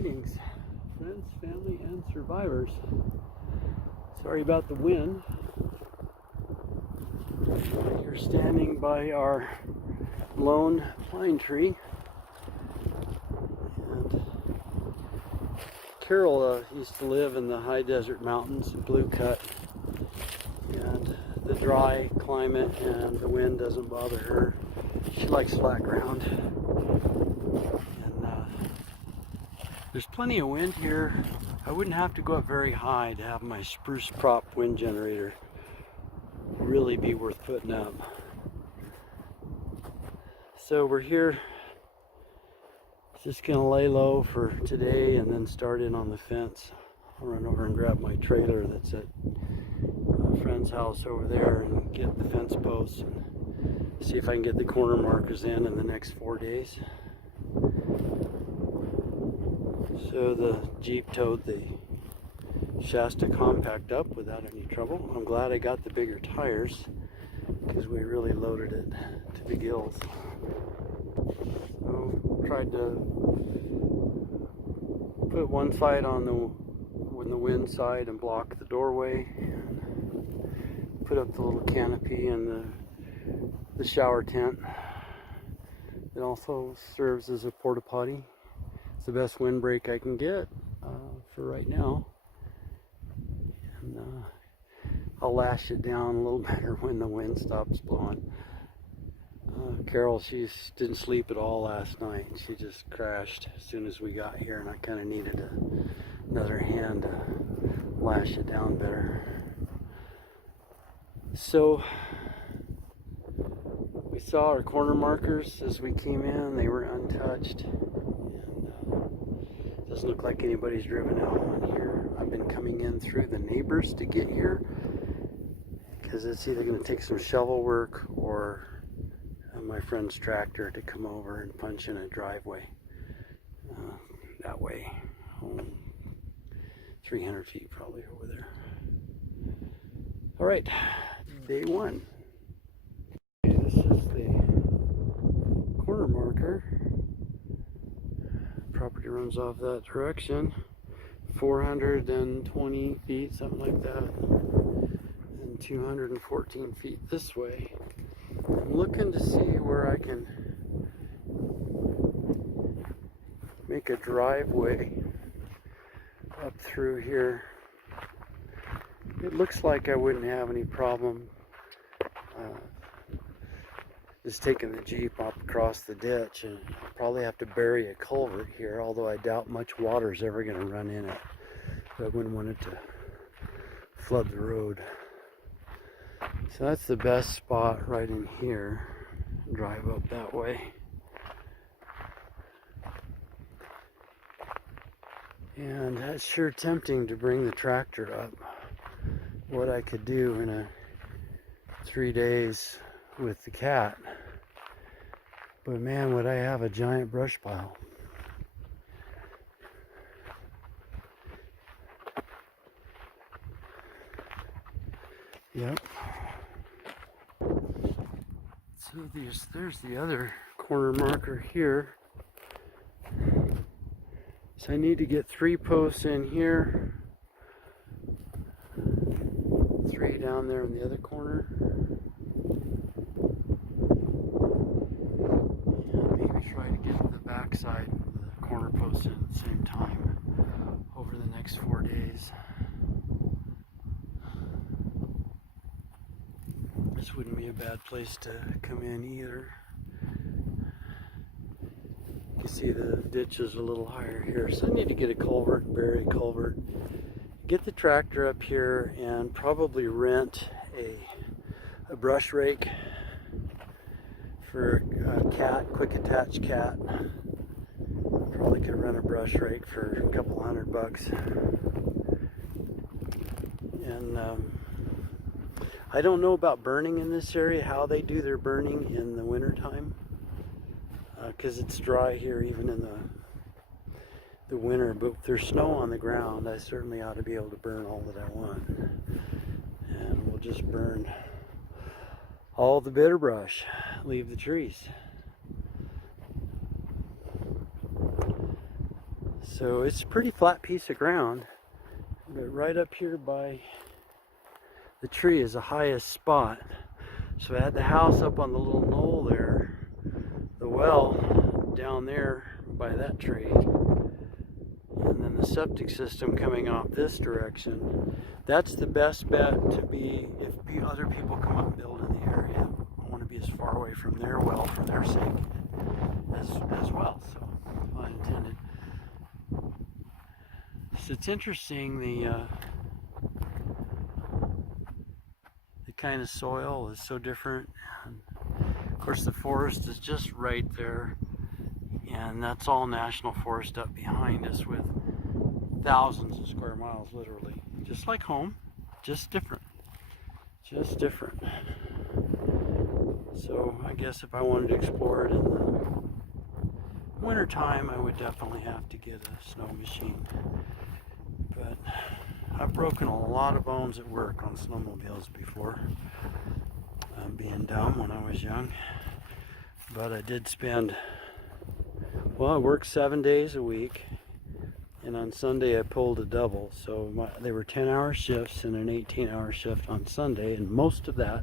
Greetings, friends, family, and survivors. Sorry about the wind. You're standing by our lone pine tree. And Carol used to live in the high desert mountains in Blue Cut. And the dry climate and the wind doesn't bother her. She likes flat ground. There's plenty of wind here. I wouldn't have to go up very high to have my spruce prop wind generator really be worth putting up. So we're here, just gonna lay low for today and then start in on the fence. I'll run over and grab my trailer that's at a friend's house over there and get the fence posts and see if I can get the corner markers in the next 4 days. So the Jeep towed the Shasta compact up without any trouble. I'm glad I got the bigger tires because we really loaded it to the gills. So tried to put one side on the wind side and block the doorway, and put up the little canopy and the shower tent. It also serves as a porta potty. It's the best windbreak I can get for right now. And I'll lash it down a little better when the wind stops blowing. Carol, she didn't sleep at all last night. She just crashed as soon as we got here, and I kind of needed another hand to lash it down better. So we saw our corner markers as we came in. They were untouched. Doesn't look like anybody's driven out on here. I've been coming in through the neighbors to get here because it's either going to take some shovel work or my friend's tractor to come over and punch in a driveway that way. 300 feet probably over there. All right, day one. Okay, this is the corner marker. Property runs off that direction, 420 feet, something like that, and 214 feet this way. I'm looking to see where I can make a driveway up through here. It looks like I wouldn't have any problem just taking the Jeep up across the ditch, and I'll probably have to bury a culvert here, although I doubt much water is ever going to run in it. But I wouldn't want it to flood the road. So that's the best spot right in here. Drive up that way. And that's sure tempting to bring the tractor up. What I could do in 3 days with the cat. But man, would I have a giant brush pile. Yep. So there's the other corner marker here. So I need to get 3 posts in here, 3 down there in the other corner. Try to get the back side of the corner post in at the same time over the next 4 days. This wouldn't be a bad place to come in either. You can see the ditch is a little higher here, so I need to get a culvert, bury a culvert, get the tractor up here, and probably rent a brush rake for a cat, quick attach cat. Probably could rent a brush rake for a couple $100. And I don't know about burning in this area, how they do their burning in the winter time, because it's dry here even in the winter. But if there's snow on the ground, I certainly ought to be able to burn all that I want. And we'll just burn all the bitter brush, leave the trees. So it's a pretty flat piece of ground, but right up here by the tree is the highest spot. So I had the house up on the little knoll there, the well down there by that tree, and then the septic system coming off this direction. That's the best bet to be if other people come up and build in the area. I want to be as far away from their well for their sake as well. So, pun intended. So it's interesting the kind of soil is so different. And of course, the forest is just right there, and that's all national forest up behind us with thousands of square miles, literally, just like home, just different. Just different. So I guess if I wanted to explore it in the winter time, I would definitely have to get a snow machine. But I've broken a lot of bones at work on snowmobiles before, being dumb when I was young. But I did spend, well, I worked 7 days a week, and on Sunday I pulled a double. So they were 10-hour shifts and an 18-hour shift on Sunday, and most of that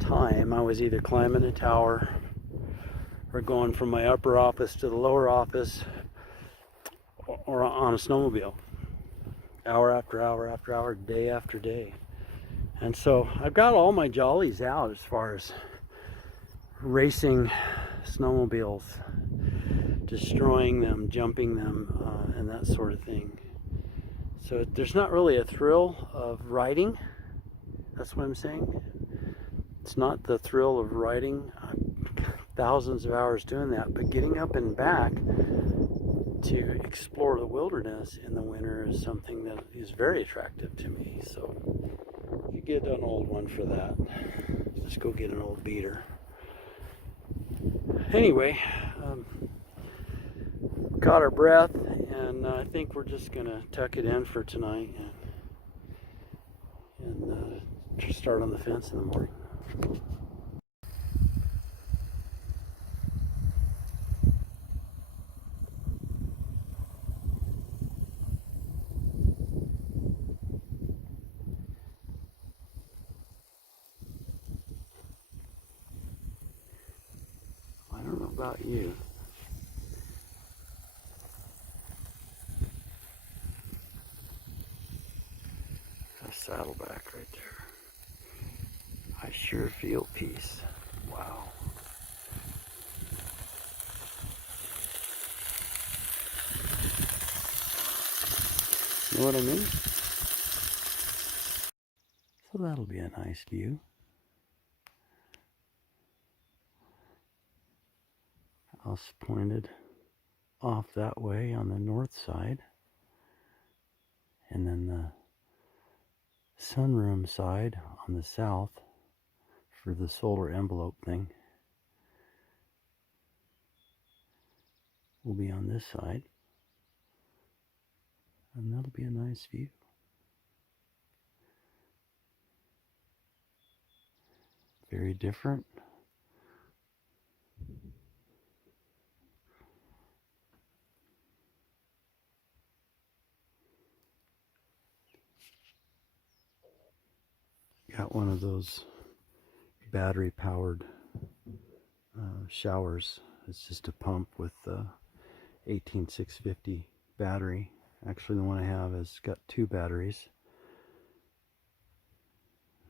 time I was either climbing a tower or going from my upper office to the lower office or on a snowmobile, hour after hour after hour, day after day. And so I've got all my jollies out as far as racing snowmobiles, destroying them, jumping them, and that sort of thing. So there's not really a thrill of riding. That's what I'm saying. It's not the thrill of riding. Thousands of hours doing that, but getting up and back to explore the wilderness in the winter is something that is very attractive to me. So you get an old one for that. Just go get an old beater. Anyway, caught our breath, and I think we're just gonna tuck it in for tonight and start on the fence in the morning. I don't know about you. A saddleback right there. I sure feel peace. Wow. You know what I mean? So that'll be a nice view. House pointed off that way on the north side, and then the sunroom side on the south for the solar envelope thing will be on this side, and that'll be a nice view. Very different. Got one of those battery powered showers. It's just a pump with 18650 battery. Actually, the one I have has got 2 batteries.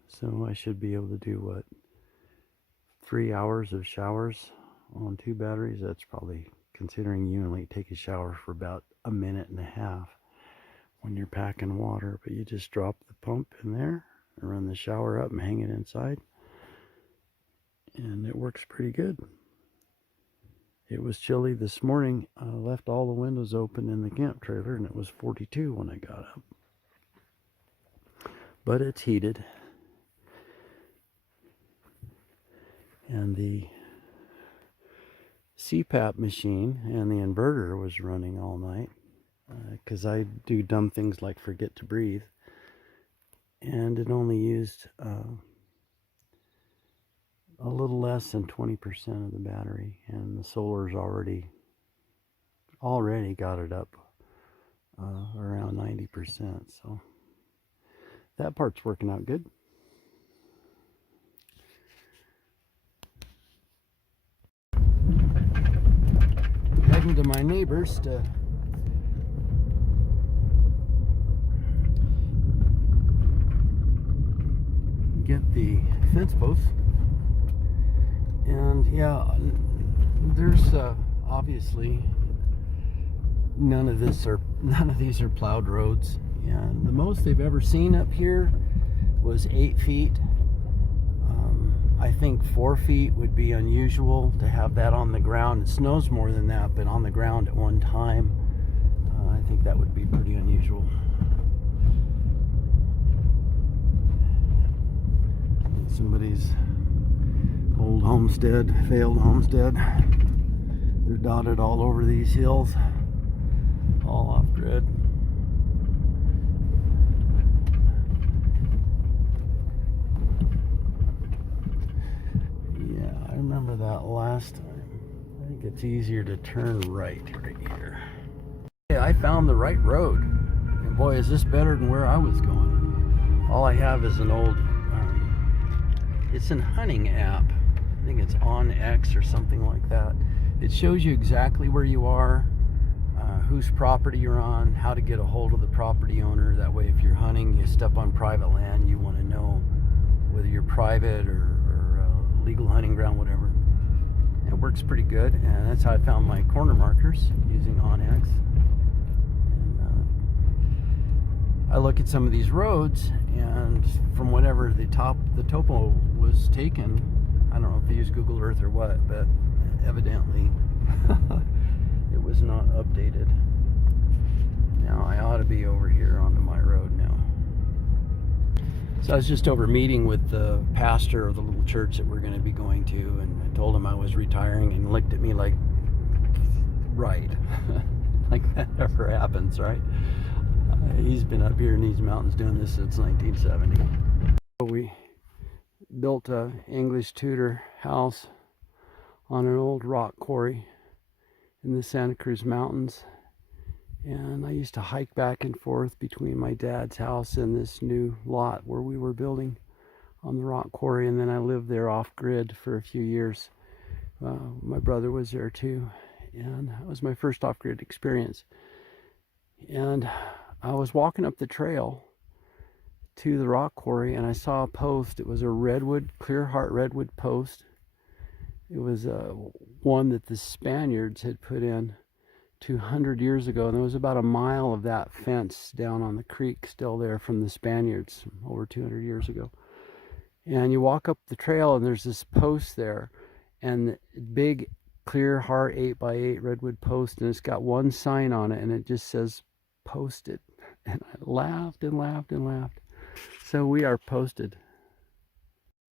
So I should be able to do, what, 3 hours of showers on 2 batteries? That's probably, considering you only take a shower for about a minute and a half when you're packing water. But you just drop the pump in there and run the shower up and hang it inside. And it works pretty good. It was chilly this morning. I left all the windows open in the camp trailer, and it was 42 when I got up. But it's heated. And the CPAP machine and the inverter was running all night, because I do dumb things like forget to breathe. And it only used a little less than 20% of the battery, and the solar's already got it up around 90%. So that part's working out good. Heading to my neighbors to get the fence posts. And yeah, there's obviously none of these are plowed roads, and the most they've ever seen up here was 8 feet. I think 4 feet would be unusual to have that on the ground. It snows more than that, but on the ground at one time, I think that would be pretty unusual. Somebody's old homestead, failed homestead. They're dotted all over these hills, all off grid. Yeah, I remember that last time. I think it's easier to turn right here. Hey, I found the right road. And boy, is this better than where I was going. All I have is an old, it's a hunting app. I think it's on X or something like that. It shows you exactly where you are, whose property you're on, how to get a hold of the property owner. That way if you're hunting, you step on private land, you want to know whether you're private or legal hunting ground, whatever. It works pretty good, and that's how I found my corner markers, using OnX. And I look at some of these roads, and from whatever the topo was taken, I don't know if they use Google Earth or what, but evidently it was not updated. Now I ought to be over here onto my road now. So I was just over meeting with the pastor of the little church that we're going to be going to, and I told him I was retiring, and looked at me like, right, like that ever happens, right? He's been up here in these mountains doing this since 1970. So we built a English Tudor house on an old rock quarry in the Santa Cruz Mountains. And I used to hike back and forth between my dad's house and this new lot where we were building on the rock quarry. And then I lived there off grid for a few years. My brother was there too. And that was my first off grid experience. And I was walking up the trail to the rock quarry, and I saw a post. It was a redwood, clear heart redwood post. It was one that the Spaniards had put in 200 years ago, and there was about a mile of that fence down on the creek still there from the Spaniards over 200 years ago. And you walk up the trail, and there's this post there, and big clear heart 8x8 redwood post, and it's got one sign on it, and it just says posted. And I laughed and laughed and laughed. So we are posted.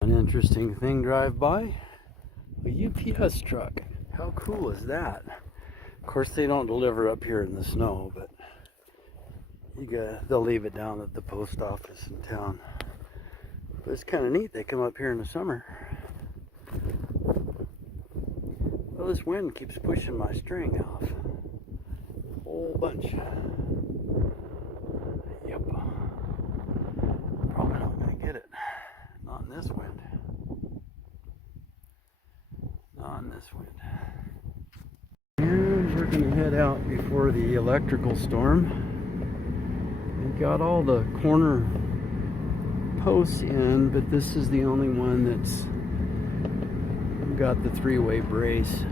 An interesting thing drive by, a UPS truck. How cool is that? Of course, they don't deliver up here in the snow, but they'll leave it down at the post office in town. But it's kind of neat. They come up here in the summer. Well, this wind keeps pushing my string off. A whole bunch. Yep. Probably not going to get it. Not in this wind. Not in this wind. And we're going to head out before the electrical storm. We got all the corner posts in, but this is the only one that's got the three-way brace.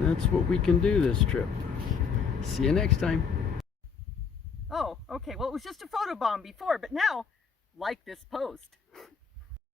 That's what we can do this trip. See you next time. Oh, okay. Well, it was just a photobomb before, but now, like this post.